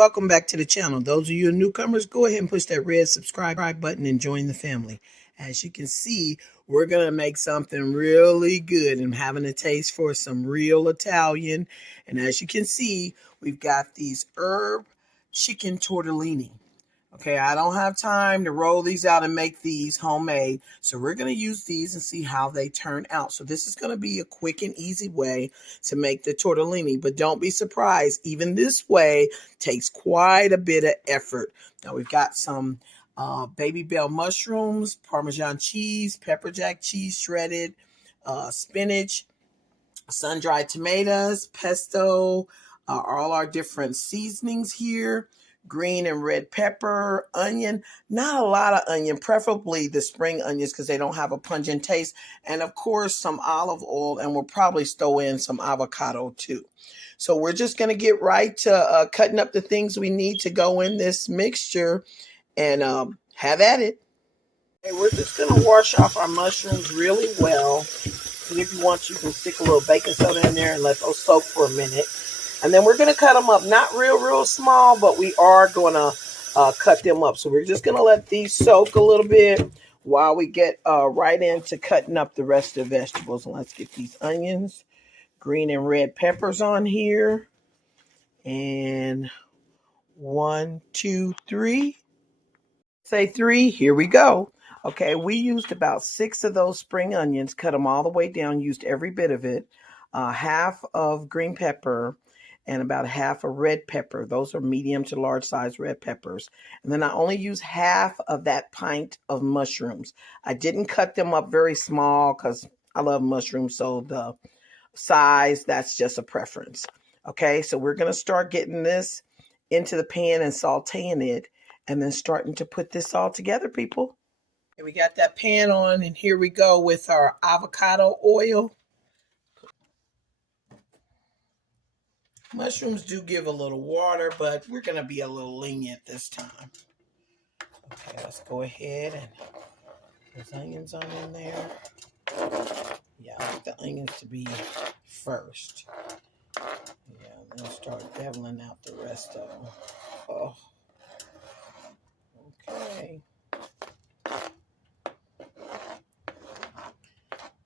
welcome back to the channel. Those of you newcomers, go ahead and push that red subscribe button and join the family. As you can see, we're going to make something really good and having a taste for some real Italian. And as you can see, we've got these herb chicken tortellini. Okay, I don't have time to roll these out and make these homemade. So we're going to use these and see how they turn out. So this is going to be a quick and easy way to make the tortellini. But don't be surprised. Even this way takes quite a bit of effort. Now we've got some baby bell mushrooms, Parmesan cheese, pepper jack cheese shredded, spinach, sun-dried tomatoes, pesto, all our different seasonings here. Green and red pepper, onion, not a lot of onion, preferably the spring onions because they don't have a pungent taste. And of course, some olive oil, and we'll probably throw in some avocado too. So we're just going to get right to cutting up the things we need to go in this mixture and have at it. Okay, we're just going to wash off our mushrooms really well. And if you want, you can stick a little baking soda in there and let those soak for a minute. And then we're going to cut them up, not real small, but we are going to cut them up. So we're just going to let these soak a little bit while we get right into cutting up the rest of the vegetables. And let's get these onions, green and red peppers on here. And 1, 2, 3. Say 3. Here we go. Okay, we used about 6 of those spring onions, cut them all the way down, used every bit of it. Half of green pepper, and about half of red pepper. Those are medium to large size red peppers. And then I only use half of that pint of mushrooms. I didn't cut them up very small because I love mushrooms. So the size, that's just a preference. Okay, so we're going to start getting this into the pan and sauteing it. And then starting to put this all together, people. Okay, we got that pan on, and here we go with our avocado oil. Mushrooms do give a little water, but we're going to be a little lenient this time. Okay, let's go ahead and put those onions on in there. Yeah, I like the onions to be first. Yeah, then start deviling out the rest of them. Oh. Okay.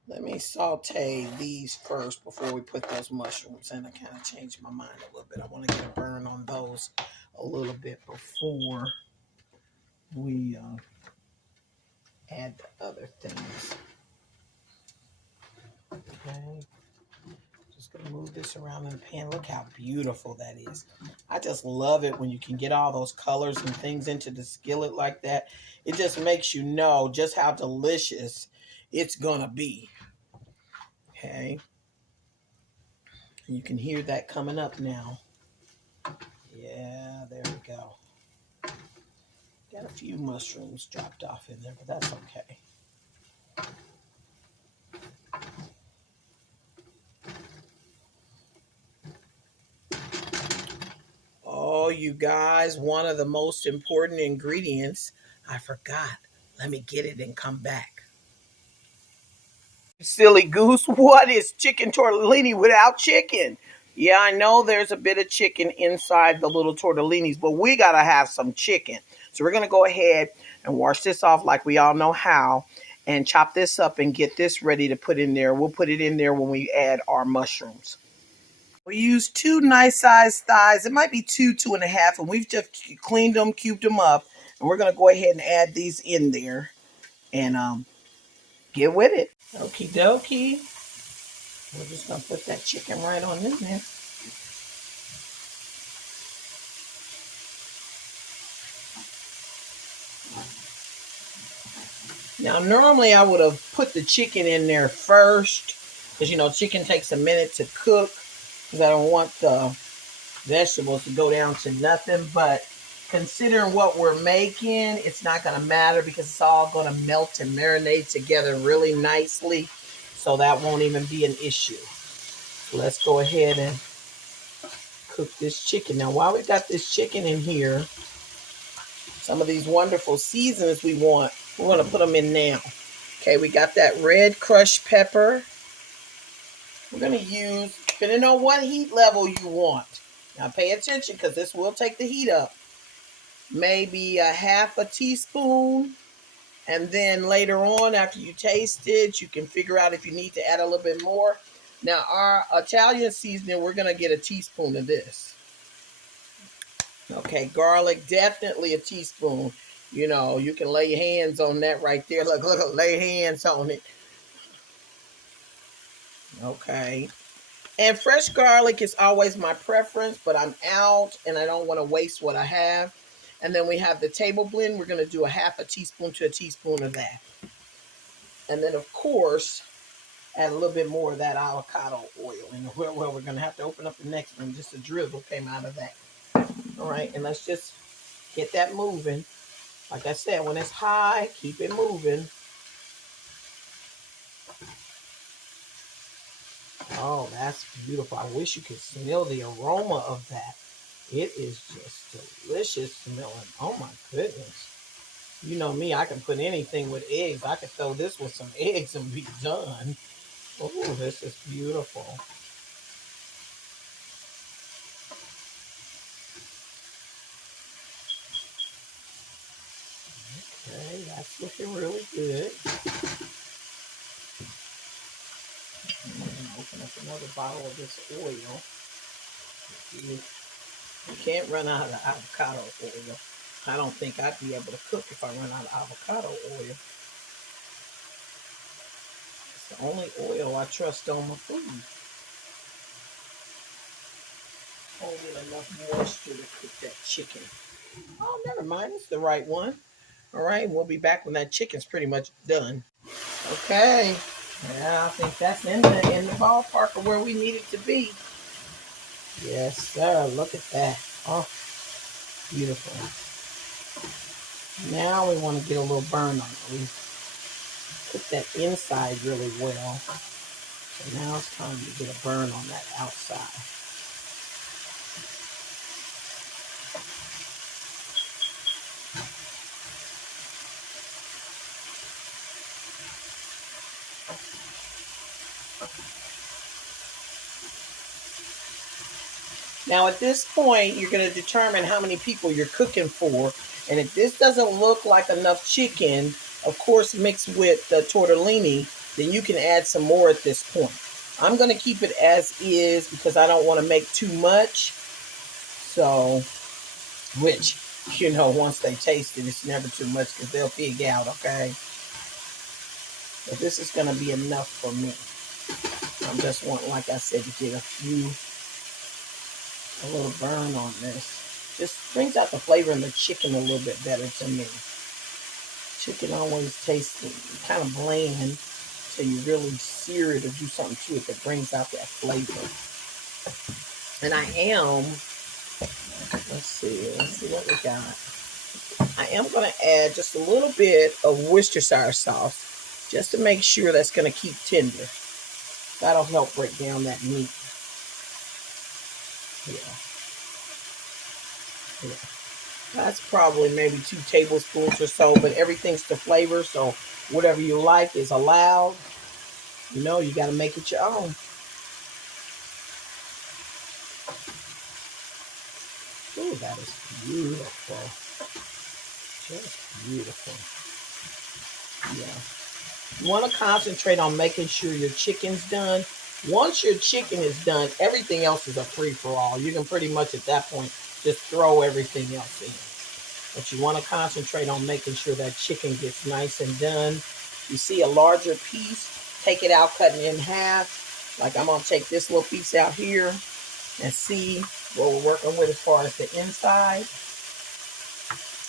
Let me saute these first before we put those mushrooms in. I kind of changed my mind a little bit. I want to get a burn on those a little bit before we add the other things. Okay. Just going to move this around in the pan. Look how beautiful that is. I just love it when you can get all those colors and things into the skillet like that. It just makes you know just how delicious it's going to be. Okay. You can hear that coming up now. Yeah, there we go. Got a few mushrooms dropped off in there, but that's okay. Oh, you guys, one of the most important ingredients. I forgot. Let me get it and come back. Silly goose, what is chicken tortellini without chicken? Yeah, I know there's a bit of chicken inside the little tortellinis, but we got to have some chicken. So we're going to go ahead and wash this off like we all know how and chop this up and get this ready to put in there. We'll put it in there when we add our mushrooms. We use 2 nice sized thighs. It might be 2, 2.5, and we've just cleaned them, cubed them up. And we're going to go ahead and add these in there and get with it. Okie dokie. We're just going to put that chicken right on in there. Now, normally I would have put the chicken in there first because, you know, chicken takes a minute to cook because I don't want the vegetables to go down to nothing. But considering what we're making, it's not going to matter because it's all going to melt and marinate together really nicely. So that won't even be an issue. So let's go ahead and cook this chicken. Now, while we got this chicken in here, some of these wonderful seasonings we want, we're going to put them in now. Okay, we got that red crushed pepper. We're going to use, depending on what heat level you want. Now pay attention because this will take the heat up. Maybe a half a teaspoon. And then later on, after you taste it, you can figure out if you need to add a little bit more. Now, our Italian seasoning, we're going to get a teaspoon of this. Okay, garlic, definitely a teaspoon. You know, you can lay your hands on that right there. Look, lay hands on it. Okay. And fresh garlic is always my preference, but I'm out and I don't want to waste what I have. And then we have the table blend. We're going to do a half a teaspoon to a teaspoon of that. And then, of course, add a little bit more of that avocado oil. And well, we're going to have to open up the next one. Just a drizzle came out of that. All right, and let's just get that moving. Like I said, when it's high, keep it moving. Oh, that's beautiful. I wish you could smell the aroma of that. It is just delicious smelling. Oh my goodness. You know me, I can put anything with eggs. I could throw this with some eggs and be done. Oh, this is beautiful. Okay, that's looking really good. I'm gonna open up another bottle of this oil. You can't run out of avocado oil. I don't think I'd be able to cook if I run out of avocado oil. It's the only oil I trust on my food. Hold in enough moisture to cook that chicken. Oh, never mind. It's the right one. All right, we'll be back when that chicken's pretty much done. Okay. Yeah, I think that's in the ballpark of where we need it to be. Yes, sir. Look at that. Oh, beautiful. Now we want to get a little burn on it. We cook that inside really well. So now it's time to get a burn on that outside. Now at this point, you're going to determine how many people you're cooking for. And if this doesn't look like enough chicken, of course, mixed with the tortellini, then you can add some more at this point. I'm going to keep it as is because I don't want to make too much. So, which, you know, once they taste it, it's never too much because they'll pig out, okay? But this is going to be enough for me. I just want, like I said, to get a little burn on this. Just brings out the flavor in the chicken a little bit better to me. Chicken always tastes kind of bland until you really sear it or do something to it that brings out that flavor. And I am, let's see what we got. I am going to add just a little bit of Worcestershire sauce just to make sure that's going to keep tender. That'll help break down that meat. Yeah. That's probably maybe 2 tablespoons or so, but everything's to flavor, so whatever you like is allowed. You know, you got to make it your own. Ooh, that is beautiful. Just beautiful. Yeah. You want to concentrate on making sure your chicken's done. Once your chicken is done, everything else is a free-for-all. You can pretty much at that point just throw everything else in. But you want to concentrate on making sure that chicken gets nice and done. You see a larger piece, take it out, cutting it in half. Like I'm going to take this little piece out here and see what we're working with as far as the inside.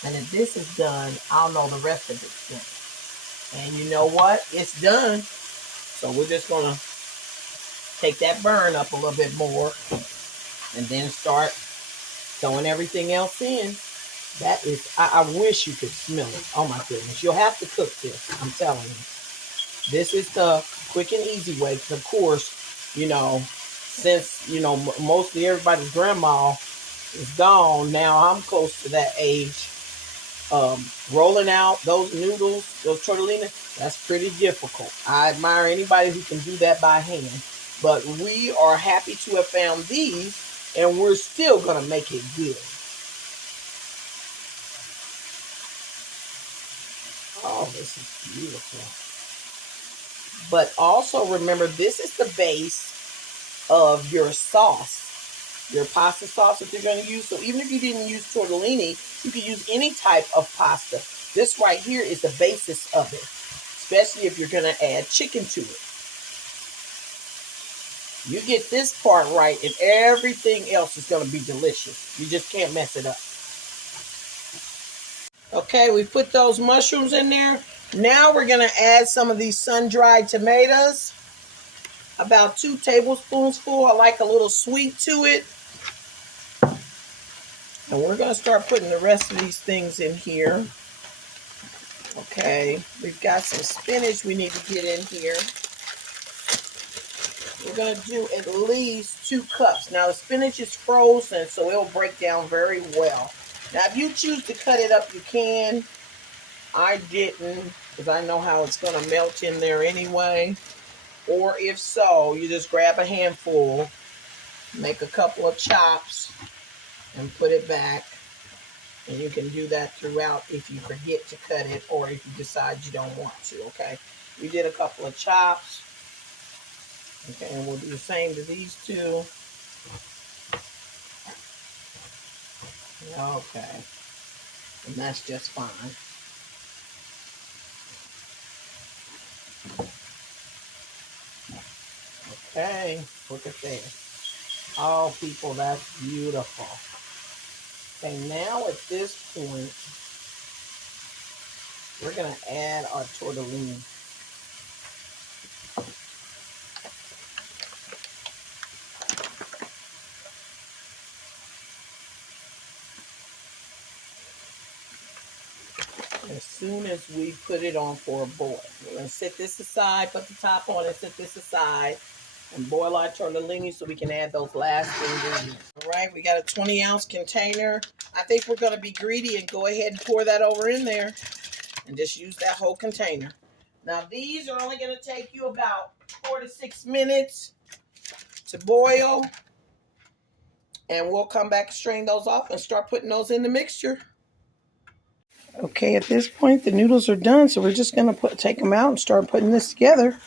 And if this is done, I'll know the rest of it's done. And you know what? It's done. So we're just going to take that burn up a little bit more and then start throwing everything else in. That is, I wish you could smell it. Oh my goodness. You'll have to cook this. I'm telling you. This is the quick and easy way. Because of course, you know, since, you know, mostly everybody's grandma is gone, now I'm close to that age. Rolling out those noodles, those tortellini, that's pretty difficult. I admire anybody who can do that by hand. But we are happy to have found these And we're still going to make it good. Oh, this is beautiful. But also remember, this is the base of your sauce, your pasta sauce that you're going to use. So even if you didn't use tortellini, you can use any type of pasta. This right here is the basis of it, especially if you're going to add chicken to it. You get this part right and everything else is going to be delicious. You just can't mess it up. Okay, we put those mushrooms in there. Now we're going to add some of these sun-dried tomatoes. About 2 tablespoons full. I like a little sweet to it. And we're going to start putting the rest of these things in here. Okay, we've got some spinach we need to get in here. We're going to do at least 2 cups. Now, the spinach is frozen, so it'll break down very well. Now, if you choose to cut it up, you can. I didn't, because I know how it's going to melt in there anyway. Or if so, you just grab a handful, make a couple of chops, and put it back. And you can do that throughout if you forget to cut it or if you decide you don't want to, okay? We did a couple of chops. Okay, and we'll do the same to these 2. Okay. And that's just fine. Okay, look at there. Oh, people, that's beautiful. Okay, now at this point, we're going to add our tortellini. As soon as we put it on for a boil, we're going to set this aside, put the top on and set this aside, and boil our tortellini so we can add those last ingredients. All right, we got a 20-ounce container. I think we're going to be greedy and go ahead and pour that over in there and just use that whole container. Now, these are only going to take you about 4 to 6 minutes to boil, and we'll come back and strain those off and start putting those in the mixture. Okay, at this point, the noodles are done, so we're just going to take them out and start putting this together.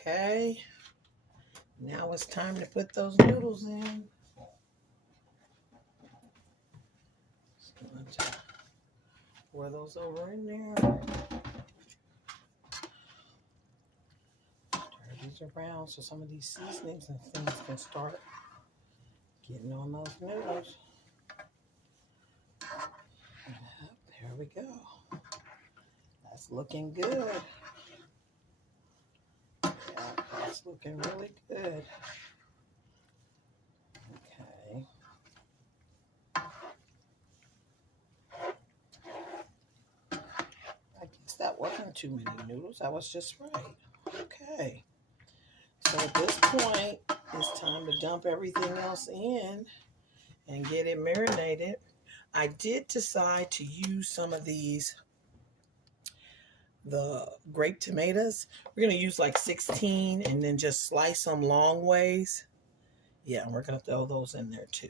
Okay, now it's time to put those noodles in. Just pour those over in there. Stir these around so some of these seasonings and things can start getting on those noodles. There we go. That's looking good. Yeah, that's looking really good. Okay. I guess that wasn't too many noodles. That was just right. Okay. So at this point, it's time to dump everything else in and get it marinated. I did decide to use some of these, the grape tomatoes. We're going to use like 16 and then just slice them long ways. Yeah, we're going to throw those in there too.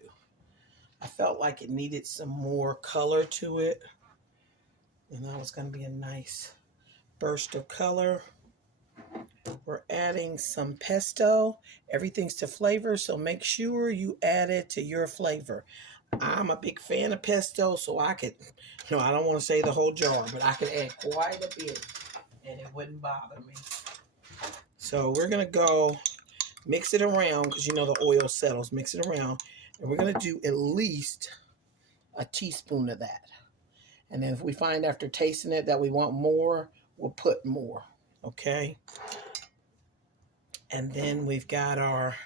I felt like it needed some more color to it. And that was going to be a nice burst of color. We're adding some pesto. Everything's to flavor, so make sure you add it to your flavor. I'm a big fan of pesto, so I could, I don't want to say the whole jar, but I could add quite a bit, and it wouldn't bother me. So we're going to go mix it around, because the oil settles. Mix it around, and we're going to do at least a teaspoon of that. And then if we find after tasting it that we want more, we'll put more, okay? And then we've got our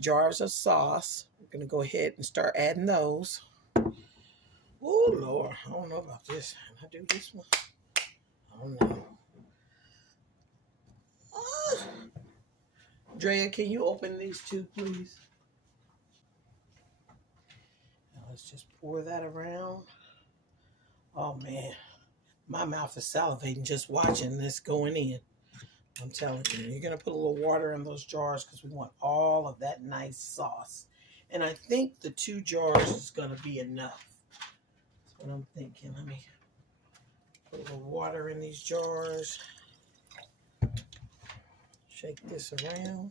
jars of sauce. We're going to go ahead and start adding those. Oh, Lord. I don't know about this. Can I do this one? I don't know. Drea, can you open these 2, please? Now let's just pour that around. Oh, man. My mouth is salivating just watching this going in. I'm telling you, you're going to put a little water in those jars because we want all of that nice sauce. And I think the 2 jars is going to be enough. That's what I'm thinking. Let me put a little water in these jars. Shake this around.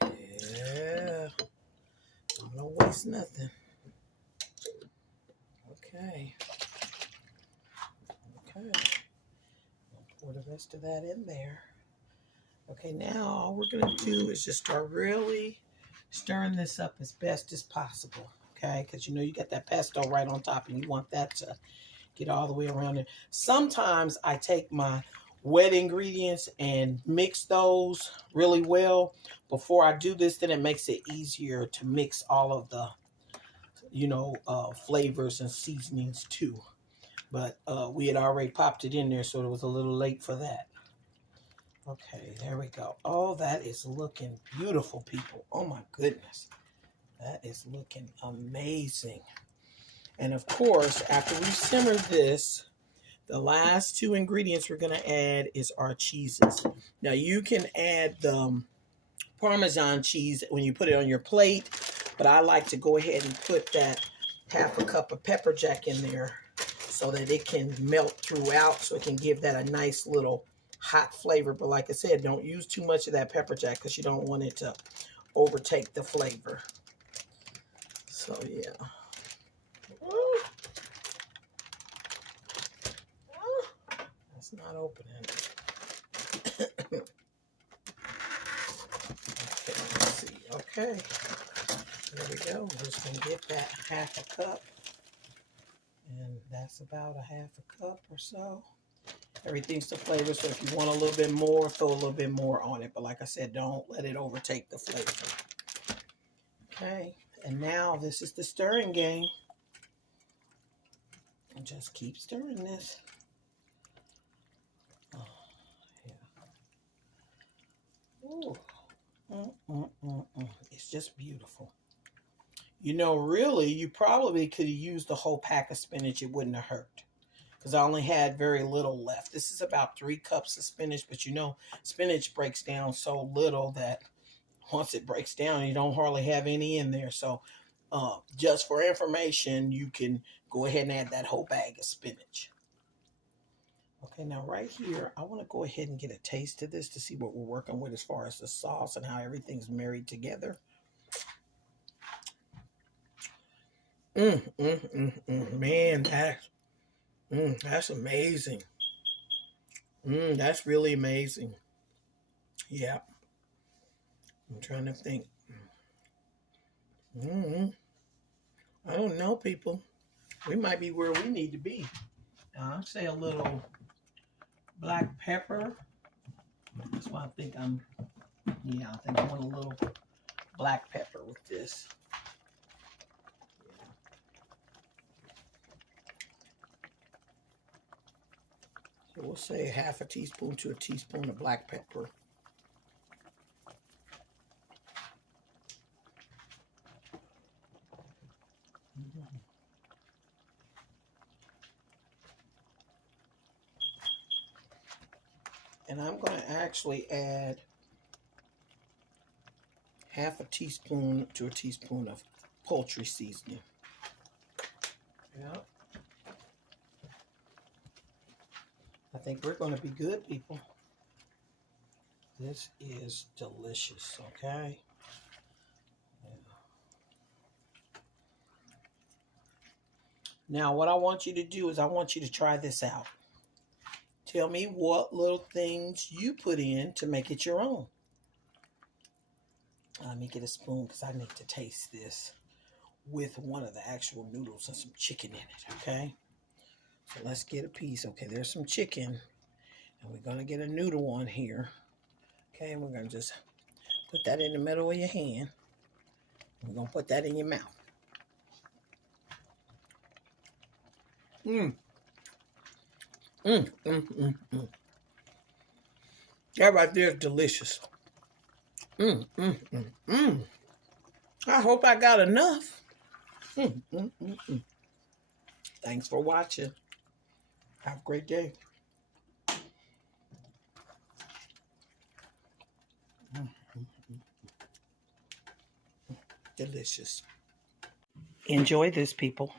Yeah. Don't waste nothing. Okay. Okay. Pour the rest of that in there. Okay, now all we're going to do is just start really stirring this up as best as possible. Okay, because you know you got that pesto right on top and you want that to get all the way around it. Sometimes I take my wet ingredients and mix those really well before I do this. Then it makes it easier to mix all of the, you know, flavors and seasonings too. But we had already popped it in there, so it was a little late for that. Okay, there we go. Oh, that is looking beautiful, people. Oh my goodness. That is looking amazing. And of course, after we simmer this, the last 2 ingredients we're going to add is our cheeses. Now you can add the Parmesan cheese when you put it on your plate, but I like to go ahead and put that 1/2 cup of pepper jack in there so that it can melt throughout, so it can give that a nice little hot flavor. But like I said, don't use too much of that pepper jack because you don't want it to overtake the flavor. So yeah. That's not opening. Okay, let's see. Okay, there we go. We're just gonna get that 1/2 cup, and that's about a 1/2 cup or so. Everything's to flavor, so if you want a little bit more, throw a little bit more on it. But like I said, don't let it overtake the flavor. Okay, and now this is the stirring game. And just keep stirring this. Oh, yeah. Ooh. It's just beautiful. You know, really, you probably could have used the whole pack of spinach. It wouldn't have hurt. Because I only had very little left. This is about 3 cups of spinach. But you know, spinach breaks down so little that once it breaks down, you don't hardly have any in there. So just for information, you can go ahead and add that whole bag of spinach. Okay, now right here, I want to go ahead and get a taste of this to see what we're working with as far as the sauce and how everything's married together. Man, that's amazing. That's really amazing. Yeah. I'm trying to think. I don't know, people. We might be where we need to be. I'll say a little black pepper. That's why I think I want a little black pepper with this. So we'll say 1/2 teaspoon to a teaspoon of black pepper. And I'm going to actually add 1/2 teaspoon to a teaspoon of poultry seasoning. Yep. I think we're going to be good, people. This is delicious, okay? Yeah. Now, what I want you to do is I want you to try this out. Tell me what little things you put in to make it your own. Let me get a spoon because I need to taste this with one of the actual noodles and some chicken in it, okay? So let's get a piece. Okay, there's some chicken. And we're going to get a noodle on here. Okay, and we're going to just put that in the middle of your hand. We're going to put that in your mouth. That right there is delicious. I hope I got enough. Thanks for watching. Have a great day. Delicious. Enjoy this, people.